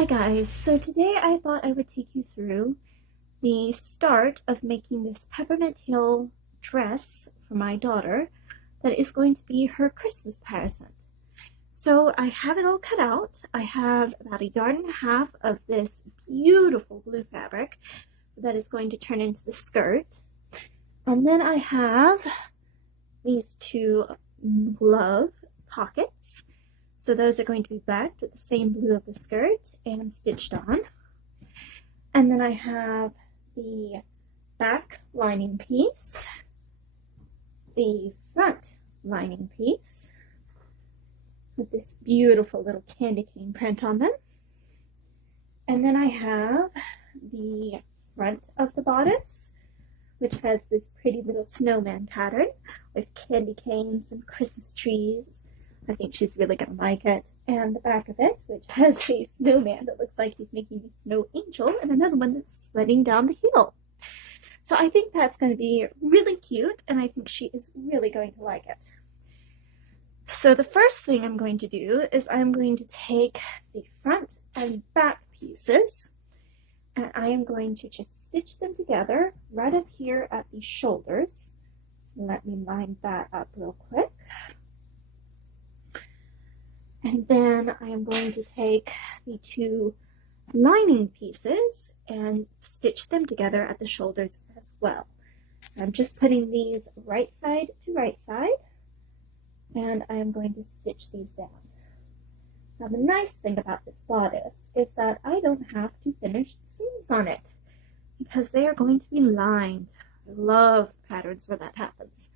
Hi guys, so today I thought I would take you through the start of making this Peppermint Hill dress for my daughter that is going to be her Christmas present. So I have it all cut out. I have about 1.5 yards of this beautiful blue fabric that is going to turn into the skirt. And then I have these two glove pockets. So those are going to be backed with the same blue of the skirt and stitched on. And then I have the back lining piece, the front lining piece with this beautiful little candy cane print on them. And then I have the front of the bodice, which has this pretty little snowman pattern with candy canes and Christmas trees. I think she's really going to like it. And the back of it, which has a snowman that looks like he's making a snow angel, and another one that's sledding down the hill. So I think that's going to be really cute, and I think she is really going to like it. So the first thing I'm going to do is I'm going to take the front and back pieces, and I am going to just stitch them together right up here at the shoulders. So let me line that up real quick. And then I am going to take the two lining pieces and stitch them together at the shoulders as well. So I'm just putting these right side to right side, and I am going to stitch these down. Now the nice thing about this bodice is that I don't have to finish the seams on it because they are going to be lined. I love patterns where that happens.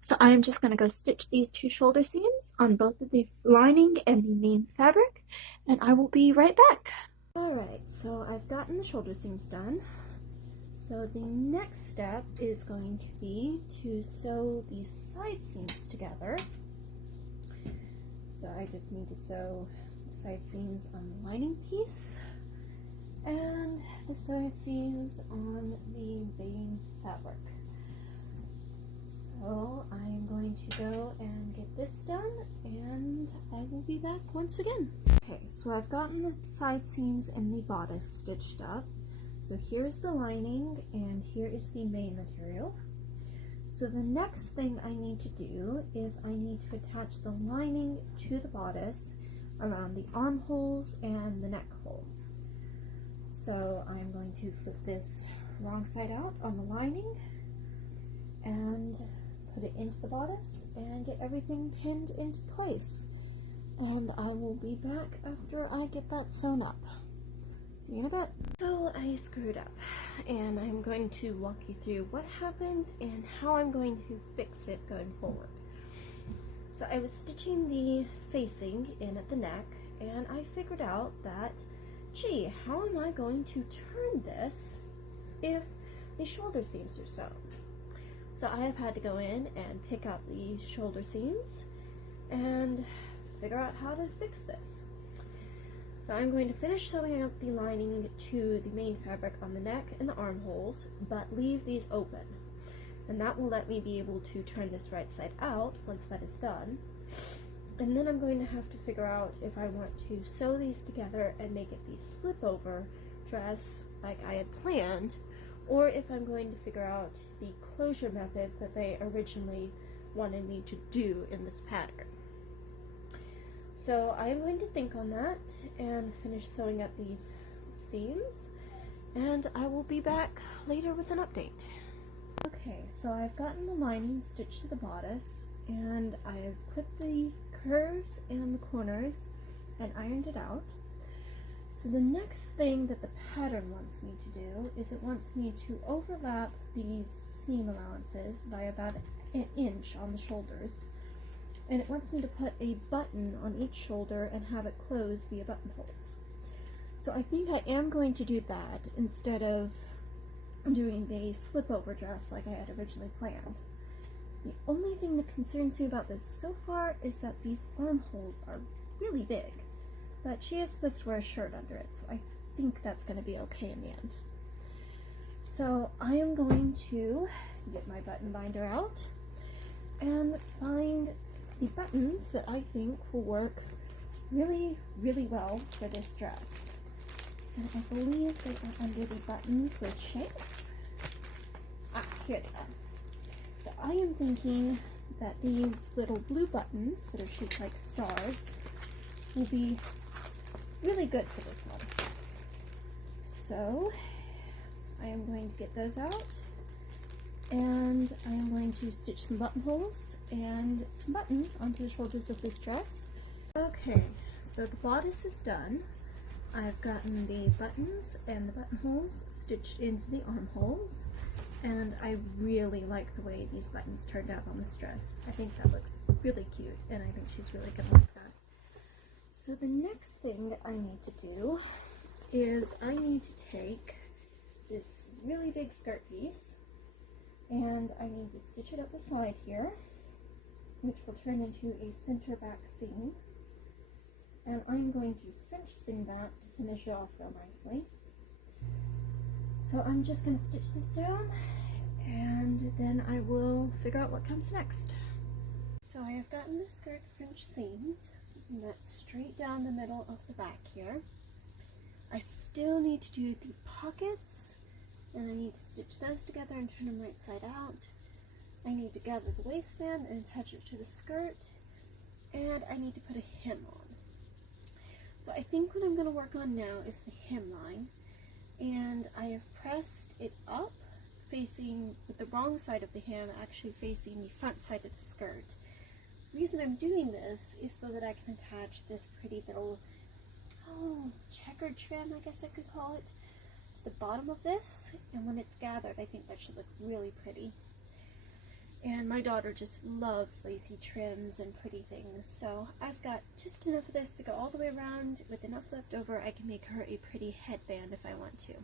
So I am just going to go stitch these two shoulder seams on both of the lining and the main fabric, and I will be right back. Alright, so I've gotten the shoulder seams done. So the next step is going to be to sew these side seams together. So I just need to sew the side seams on the lining piece and the side seams on the main fabric. So I am going to go and get this done, and I will be back once again. Okay, so I've gotten the side seams and the bodice stitched up. So here's the lining and here is the main material. So the next thing I need to do is I need to attach the lining to the bodice around the armholes and the neck hole. So I'm going to flip this wrong side out on the lining and put it into the bodice and get everything pinned into place. And I will be back after I get that sewn up. See you in a bit. So I screwed up, and I'm going to walk you through what happened and how I'm going to fix it going forward. So I was stitching the facing in at the neck, and I figured out that, gee, how am I going to turn this if the shoulder seams are sewn? So I have had to go in and pick out the shoulder seams and figure out how to fix this. So I'm going to finish sewing up the lining to the main fabric on the neck and the armholes, but leave these open. And that will let me be able to turn this right side out once that is done. And then I'm going to have to figure out if I want to sew these together and make it the slip-over dress like I had planned, or if I'm going to figure out the closure method that they originally wanted me to do in this pattern. So I am going to think on that and finish sewing up these seams, and I will be back later with an update. Okay, so I've gotten the lining stitched to the bodice, and I've clipped the curves and the corners and ironed it out. So the next thing that the pattern wants me to do is it wants me to overlap these seam allowances by about an inch on the shoulders. And it wants me to put a button on each shoulder and have it close via buttonholes. So I think I am going to do that instead of doing the slip-over dress like I had originally planned. The only thing that concerns me about this so far is that these armholes are really big. But she is supposed to wear a shirt under it, so I think that's going to be okay in the end. So I am going to get my button binder out and find the buttons that I think will work really, really well for this dress. And I believe they are under the buttons with shapes. Ah, here they are. So I am thinking that these little blue buttons that are shaped like stars will be really good for this one. So I am going to get those out, and I am going to stitch some buttonholes and some buttons onto the shoulders of this dress. Okay, so the bodice is done. I've gotten the buttons and the buttonholes stitched into the armholes, and I really like the way these buttons turned out on this dress. I think that looks really cute, and I think she's really gonna like that. So the next thing that I need to do is I need to take this really big skirt piece, and I need to stitch it up the side here, which will turn into a center back seam. And I'm going to French seam that to finish it off real nicely. So I'm just going to stitch this down, and then I will figure out what comes next. So I have gotten the skirt French seamed, and that's straight down the middle of the back here. I still need to do the pockets, and I need to stitch those together and turn them right side out. I need to gather the waistband and attach it to the skirt, and I need to put a hem on. So I think what I'm going to work on now is the hemline, and I have pressed it up facing with the wrong side of the hem actually facing the front side of the skirt. The reason I'm doing this is so that I can attach this pretty little checkered trim, I guess I could call it, to the bottom of this, and when it's gathered I think that should look really pretty. And my daughter just loves lacy trims and pretty things, so I've got just enough of this to go all the way around. With enough left over, I can make her a pretty headband if I want to.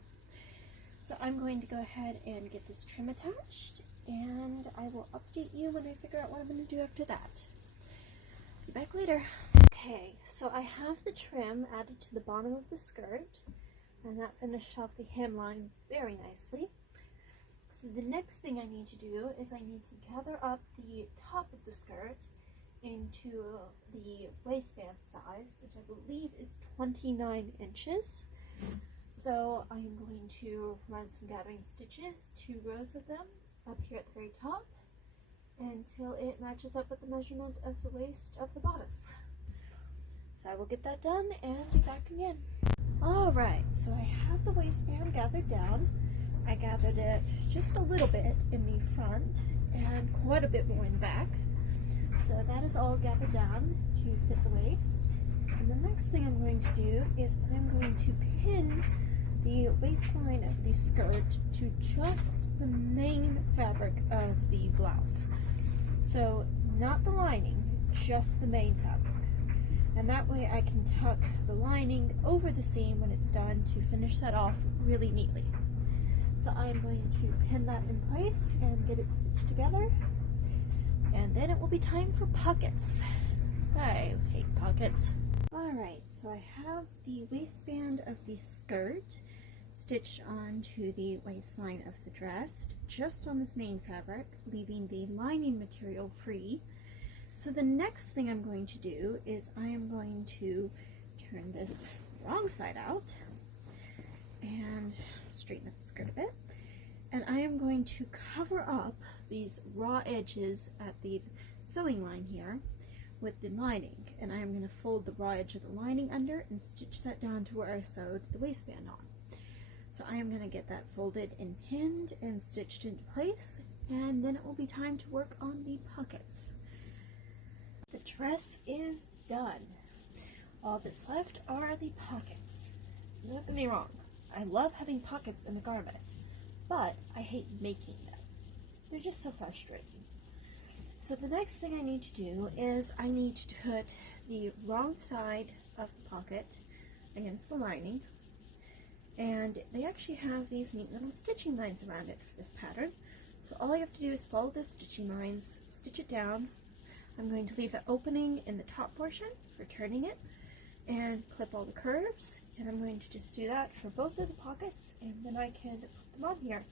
So I'm going to go ahead and get this trim attached, and I will update you when I figure out what I'm going to do after that. Be back later. Okay, so I have the trim added to the bottom of the skirt, and that finished off the hemline very nicely. So the next thing I need to do is I need to gather up the top of the skirt into the waistband size, which I believe is 29 inches. So I am going to run some gathering stitches, 2 rows of them, up here at the very top, until it matches up with the measurement of the waist of the bodice. So I will get that done and be back again. Alright, so I have the waistband gathered down. I gathered it just a little bit in the front and quite a bit more in the back. So that is all gathered down to fit the waist. And the next thing I'm going to do is I'm going to pin the waistline of the skirt to just the main fabric of the blouse. So not the lining, just the main fabric. And that way I can tuck the lining over the seam when it's done to finish that off really neatly. So I'm going to pin that in place and get it stitched together, and then it will be time for pockets. I hate pockets. Alright, so I have the waistband of the skirt stitched onto the waistline of the dress, just on this main fabric, leaving the lining material free. So the next thing I'm going to do is I am going to turn this wrong side out and straighten up the skirt a bit, and I am going to cover up these raw edges at the sewing line here with the lining, and I am going to fold the raw edge of the lining under and stitch that down to where I sewed the waistband on. So I am going to get that folded and pinned and stitched into place, and then it will be time to work on the pockets. The dress is done. All that's left are the pockets. Don't get me wrong, I love having pockets in a garment, but I hate making them. They're just so frustrating. So the next thing I need to do is I need to put the wrong side of the pocket against the lining, and they actually have these neat little stitching lines around it for this pattern. So all you have to do is follow the stitching lines, stitch it down. I'm going to leave an opening in the top portion for turning it, and clip all the curves, and I'm going to just do that for both of the pockets, and then I can put them on here.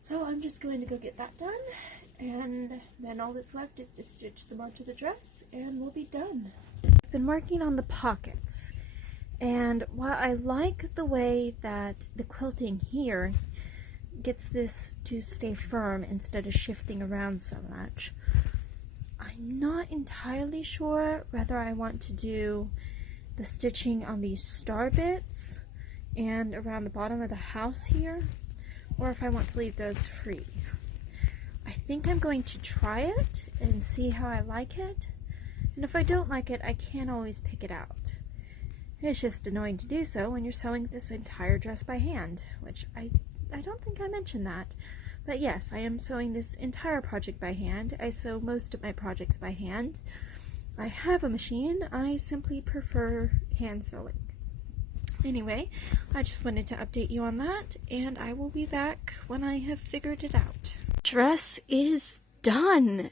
So I'm just going to go get that done, and then all that's left is to stitch them onto the dress and we'll be done. I've been working on the pockets, And while I like the way that the quilting here gets this to stay firm instead of shifting around so much, I'm not entirely sure whether I want to do the stitching on these star bits and around the bottom of the house here, or if I want to leave those free. I think I'm going to try it and see how I like it, and if I don't like it, I can always pick it out. It's just annoying to do so when you're sewing this entire dress by hand, which I don't think I mentioned that. But yes, I am sewing this entire project by hand. I sew most of my projects by hand. I have a machine, I simply prefer hand sewing. Anyway, I just wanted to update you on that, and I will be back when I have figured it out. Dress is done,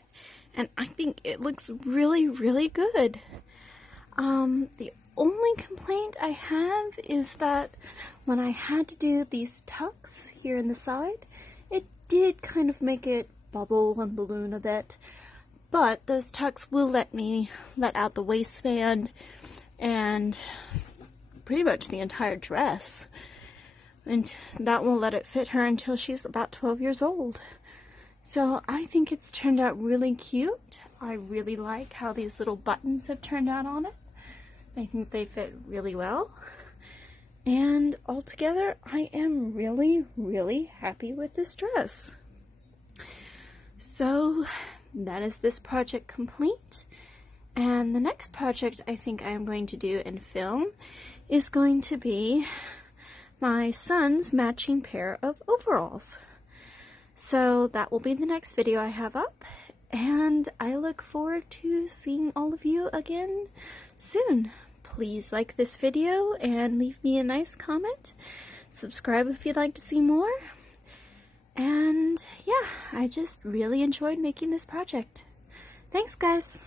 and I think it looks really, really good. The only complaint I have is that when I had to do these tucks here in the side, it did kind of make it bubble and balloon a bit. But those tucks will let me let out the waistband and pretty much the entire dress. And that will let it fit her until she's about 12 years old. So I think it's turned out really cute. I really like how these little buttons have turned out on it. I think they fit really well. And altogether, I am really, really happy with this dress. So that is this project complete. And the next project I think I'm going to do and film is going to be my son's matching pair of overalls. So that will be the next video I have up, and I look forward to seeing all of you again soon. Please like this video and leave me a nice comment. Subscribe if you'd like to see more. And yeah, I just really enjoyed making this project. Thanks, guys.